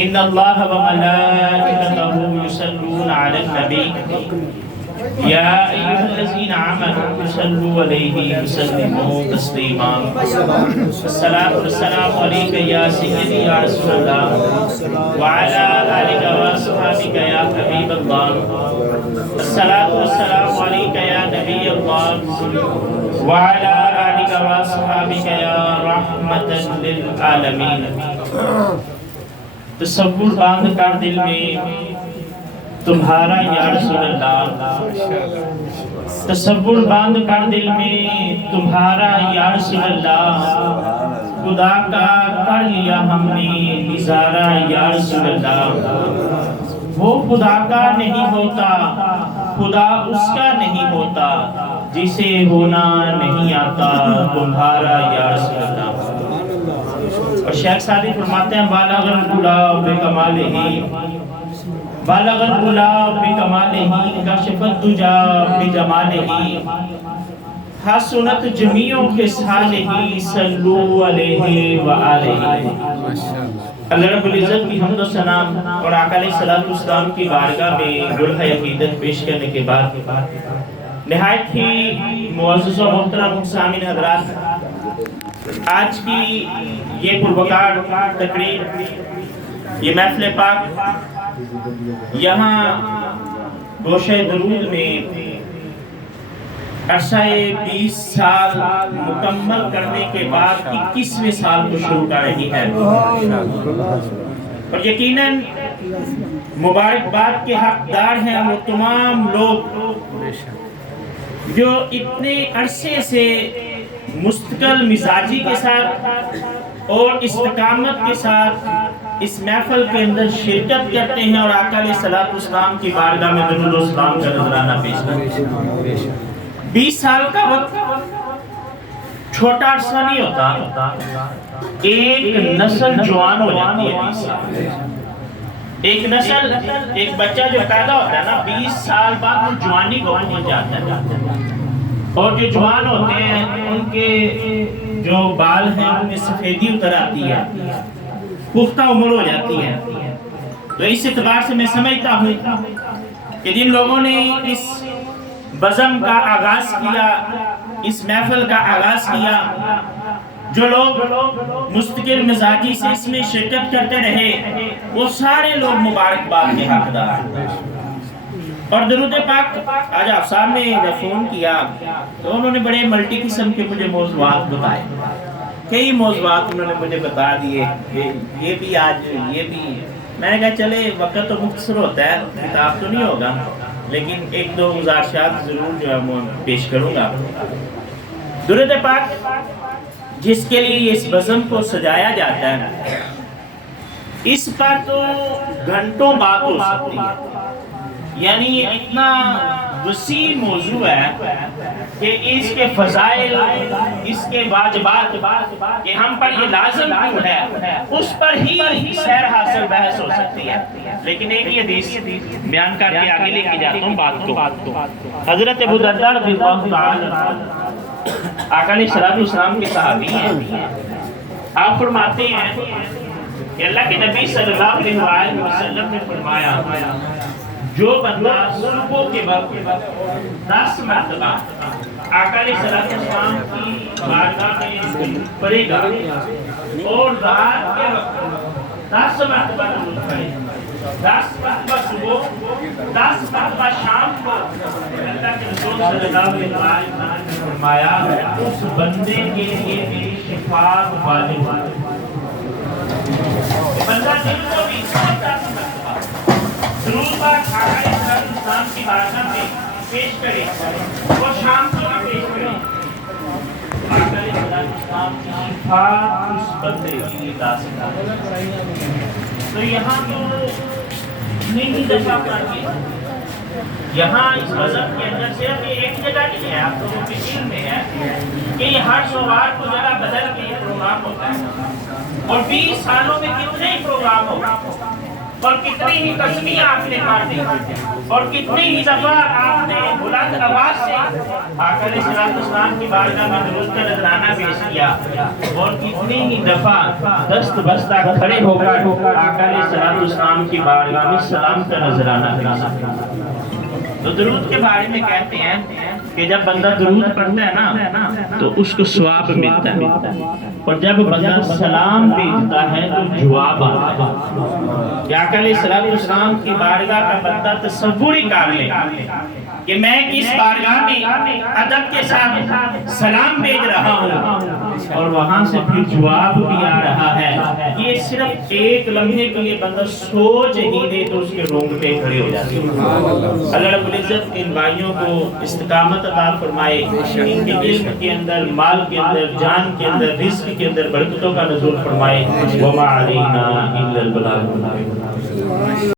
ان اللہ وملائکتہ یصلون علی النبی یا ایھا الذین آمنوا صلوا علیہ وسلموا تسلیما الصلاۃ والسلام علیک یا سیدی یا رسول اللہ وعلی آلک واصحابک یا حبیب اللہ الصلاۃ والسلام علیک یا نبی اللہ وعلی آلک واصحابک یا رحمۃ للعالمین۔ تصور باندھ کر دل میں تمہارا یا رسول اللہ، تصور باندھ کر دل میں تمہارا یا رسول اللہ، خدا کا کر لیا ہم نے نظارہ یا رسول اللہ۔ وہ خدا کا نہیں ہوتا، خدا اس کا نہیں ہوتا، جسے ہونا نہیں آتا تمہارا یا رسول اللہ۔ اور شیخ سعدی فرماتے ہیں بالغ الغلام بکمالہ، بالغ الغلام بکمالہ، کشف الدجا بجمالہ، حسنت جمیع خصالہ صلوا علیہ وآلہ۔ اللہ رب العزت کی حمد و ثنا اور آقا علیہ الصلوۃ والسلام کی بارگاہ میں گلہ عقیدت پیش کرنے کے بعد نہایت ہی معزز و محترم سامعین حضرات، آج کی یہ پروقار تقریب، یہ محفل پاک یہاں گوشہ درود میں عرصہ 20 سال مکمل کرنے کے بعد 21ویں سال کو شروع کر رہی ہے، اور یقیناً مبارکباد کے حقدار ہیں وہ تمام لوگ جو اتنے عرصے سے مستقل مزاجی کے ساتھ اور استقامت کے ساتھ اس محفل کے اندر شرکت کرتے ہیں اور آقا علیہ الصلوۃ والسلام کی بارگاہ میں درود و سلام کا نذرانہ پیش کرتے ہیں۔ 20 سال کا وقت چھوٹا عرصہ نہیں ہوتا، ایک نسل جوان ہو جاتی ہے 20 سال۔ ایک نسل، ایک بچہ جو پیدا ہوتا ہے نا 20 سال بعد وہ جوانی کو پہنچ جاتا ہے، اور جو جوان ہوتے ہیں ان کے جو بال ہیں ان میں سفیدی اتر آتی ہے، پختہ عمر ہو جاتی ہے۔ تو اس اعتبار سے میں سمجھتا ہوں کہ جن لوگوں نے اس بزم کا آغاز کیا، اس محفل کا آغاز کیا، جو لوگ مستقل مزاجی سے اس میں شرکت کرتے رہے، وہ سارے لوگ مبارکباد کے حقدار ہیں۔ اور درود پاک آج آپ صاحب نے جب فون کیا تو انہوں نے بڑے ملٹی قسم کے مجھے موضوعات بتائے، کئی موضوعات انہوں نے مجھے بتا دیے، یہ بھی آج یہ بھی۔ میں نے کہا چلے وقت تو مختصر ہوتا ہے، کتاب تو نہیں ہوگا، لیکن ایک دو گزارشات ضرور جو ہے وہ پیش کروں گا۔ درود پاک جس کے لیے اس بزم کو سجایا جاتا ہے، اس پر تو گھنٹوں بات ہو سکتی ہے، یعنی یہ اتنا وسیع موضوع ہے کہ اس کے فضائل، اس کے واجبات کہ ہم پر یہ لازم کیوں ہے، اس پر ہی سیر حاصل بحث ہو سکتی ہے۔ لیکن ایک یہ حدیث بیان کر کے آگے لے کے جاتا ہوں بات کو۔ حضرت ابو درداء رضی اللہ تعالی آقا علیہ الصلوۃ والسلام کے صحابی ہیں، آپ فرماتے ہیں کہ اللہ کے نبی صلی اللہ علیہ وآلہ وسلم نے فرمایا جو بندہ صبح کے وقت 10 مرتبہ آقا علیہ الصلوۃ والسلام کی بارگاہ میں پڑھے گا اور رات کے وقت 10 مرتبہ درود پڑھے، 10 مرتبہ صبح، 10 مرتبہ شام کو، اللہ کے رسول صلی اللہ علیہ وسلم نے فرمایا اس بندے کے لیے میری شفاعت واجب ہے۔ بندہ دن کو بھی 10 مرتبہ درود پاک آقا علیہ السلام کی بارگاہ میں پیش کرے اور شام کو بھی پیش کرے، آقا علیہ السلام کی شفاعت اس بندے کے لیے حاصل ہے۔ تو یہاں تو نہیں دفعہ پڑھیے، یہاں اس مذہب کے اندر صرف یہ ایک جگہ نہیں ہے، آپ لوگوں کے دل میں ہے کہ یہ ہر سوار کو جگہ بدل کے یہ پروگرام ہوتا ہے، اور 20 سالوں میں کتنے ہی پروگرام ہوگا۔ اور کتنی ہی تسبیح آپ نے پڑھی اور کتنی ہی دفعہ آپ نے بلند آواز سے آقا علیہ السلام کی بارگاہ میں درود کا نذرانہ پیش کیا اور کتنی ہی دفعہ دست بستہ کھڑے ہو کر آقا علیہ السلام کی بارگاہ میں سلام کا نذرانہ پیش کیا۔ تو درود کے بارے میں کہتے ہیں کہ جب بندہ درود پڑھتا ہے نا تو اس کو ثواب ملتا ہے، اور جب بندہ سلام بھیجتا ہے تو جواب آتا ہے۔ کہ آقا علیہ السلام کی بارگاہ کا بندہ تصور ہی کر لے کہ میں کس بارگاہ میں ادب کے ساتھ سلام بھیج رہا ہوں اور وہاں سے پھر جواب بھی آ رہا ہے۔ یہ صرف ایک لمحے کے لیے بندہ سوچ ہی دے تو اس کے رونگٹے کھڑے ہو جاتے ہیں۔ اللہ رب العزت ان بھائیوں کو استقامت عطا فرمائے، ان کے علم کے اندر، مال کے اندر، جان کے اندر، رزق کے اندر برکتوں کا نزول فرمائے۔ وما علینا الا البلاغ۔